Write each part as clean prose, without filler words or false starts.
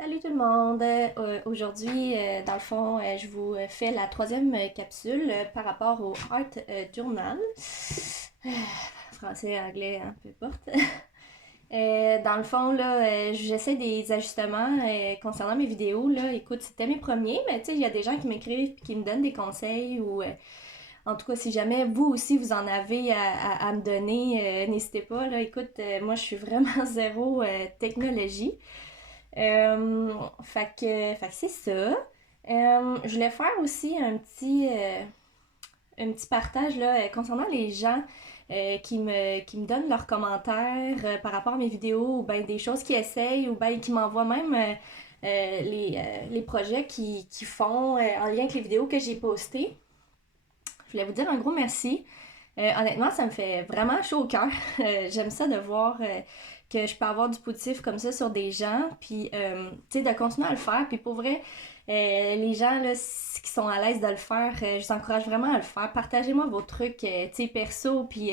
Salut tout le monde! Aujourd'hui, dans le fond, je vous fais la troisième capsule par rapport au Art Journal. Euh, Français, anglais, hein, peu importe. Dans le fond, là, j'essaie des ajustements concernant mes vidéos. Là. Écoute, c'était mes premiers, mais tu sais, il y a des gens qui m'écrivent et qui me donnent des conseils ou en tout cas, si jamais vous aussi vous en avez à me donner, n'hésitez pas. Là. Écoute, moi je suis vraiment zéro technologie. Fait que c'est ça. Je voulais faire aussi un petit partage là, concernant les gens qui me donnent leurs commentaires par rapport à mes vidéos ou ben des choses qu'ils essayent ou ben qui m'envoient même les projets qu'ils font en lien avec les vidéos que j'ai postées. Je voulais vous dire un gros merci. Honnêtement, ça me fait vraiment chaud au cœur. J'aime ça de voir que je peux avoir du positif comme ça sur des gens, puis tu sais, de continuer à le faire. Puis pour vrai, les gens là, qui sont à l'aise de le faire, je vous encourage vraiment à le faire. Partagez-moi vos trucs, tu sais, perso, puis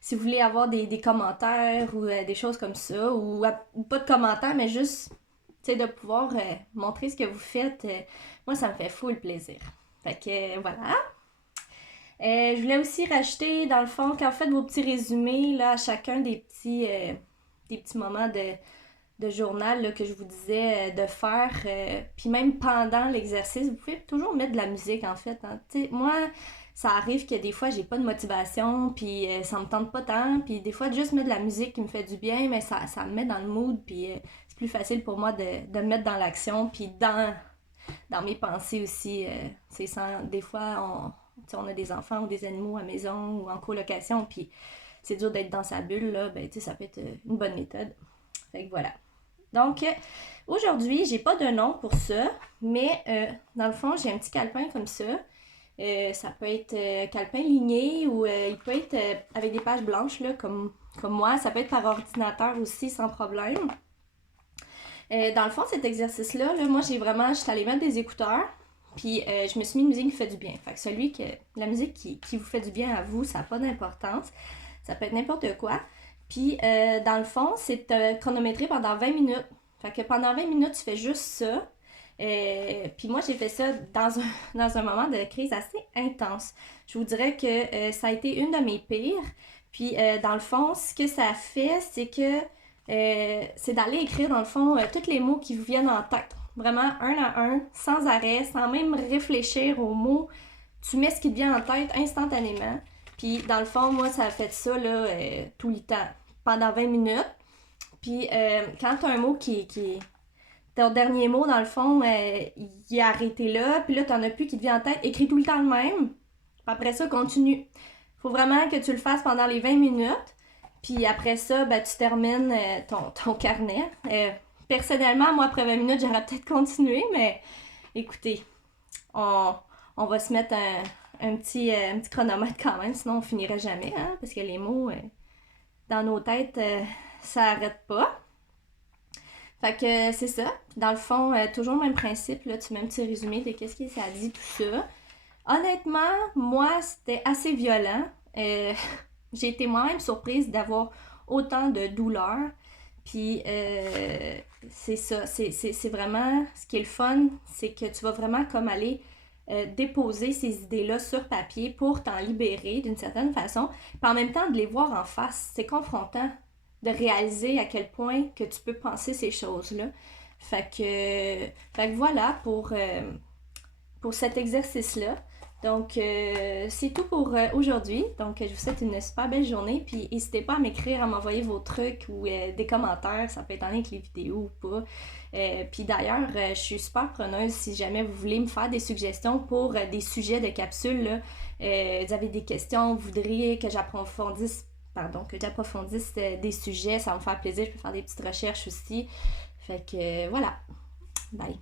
si vous voulez avoir des commentaires ou des choses comme ça, ou pas de commentaires, mais juste, tu sais, de pouvoir montrer ce que vous faites, moi, ça me fait full plaisir. Fait que voilà. Je voulais aussi rajouter, dans le fond, quand vous faites vos petits résumés, là, à chacun des petits moments de journal là, que je vous disais de faire, puis même pendant l'exercice, vous pouvez toujours mettre de la musique, en fait. Hein. Moi, ça arrive que des fois, j'ai pas de motivation, puis ça me tente pas tant, puis des fois, juste mettre de la musique qui me fait du bien, mais ça me met dans le mood, puis c'est plus facile pour moi de me mettre dans l'action, puis dans mes pensées aussi. C'est sans, des fois, on a des enfants ou des animaux à la maison ou en colocation, puis c'est dur d'être dans sa bulle, là, ben, ça peut être une bonne méthode. Fait que voilà. Donc, aujourd'hui, j'ai pas de nom pour ça, mais dans le fond, j'ai un petit calepin comme ça. Ça peut être calepin ligné ou il peut être avec des pages blanches, là, comme moi. Ça peut être par ordinateur aussi, sans problème. Dans le fond, cet exercice-là, là, moi, je suis allée mettre des écouteurs, puis je me suis mis une musique qui fait du bien. Fait que la musique qui vous fait du bien à vous, ça n'a pas d'importance. Ça peut être n'importe quoi. Puis, dans le fond, c'est chronométré pendant 20 minutes. Fait que pendant 20 minutes, tu fais juste ça. Puis moi, j'ai fait ça dans un moment de crise assez intense. Je vous dirais que ça a été une de mes pires. Puis, dans le fond, ce que ça fait, c'est que c'est d'aller écrire, dans le fond, tous les mots qui vous viennent en tête. Vraiment, un à un, sans arrêt, sans même réfléchir aux mots. Tu mets ce qui te vient en tête instantanément. Puis, dans le fond, moi, ça a fait ça là, tout le temps, pendant 20 minutes. Puis, quand tu as un mot qui ton dernier mot, dans le fond, il est arrêté là. Puis là, tu n'en as plus qui te vient en tête. Écris tout le temps le même. Puis après ça, continue. Faut vraiment que tu le fasses pendant les 20 minutes. Puis après ça, ben, tu termines ton carnet. Personnellement, moi, après 20 minutes, j'aurais peut-être continué, mais écoutez, on, on va se mettre un petit chronomètre quand même, sinon on finirait jamais, hein, parce que les mots, dans nos têtes, ça arrête pas. Fait que c'est ça. Dans le fond, toujours le même principe, là, tu mets un petit résumé de qu'est-ce que ça dit, tout ça. Honnêtement, moi, c'était assez violent. J'ai été moi-même surprise d'avoir autant de douleur. Puis, c'est ça. C'est vraiment... Ce qui est le fun, c'est que tu vas vraiment comme aller déposer ces idées-là sur papier pour t'en libérer d'une certaine façon. Puis en même temps, de les voir en face, c'est confrontant de réaliser à quel point que tu peux penser ces choses-là. Fait que voilà pour cet exercice-là. Donc, c'est tout pour aujourd'hui. Donc, je vous souhaite une super belle journée. Puis, n'hésitez pas à m'écrire, à m'envoyer vos trucs ou des commentaires. Ça peut être en lien avec les vidéos ou pas. Puis d'ailleurs, je suis super preneuse si jamais vous voulez me faire des suggestions pour des sujets de capsules. Là. Vous avez des questions, vous voudriez que j'approfondisse des sujets. Ça va me faire plaisir. Je peux faire des petites recherches aussi. Fait que voilà. Bye.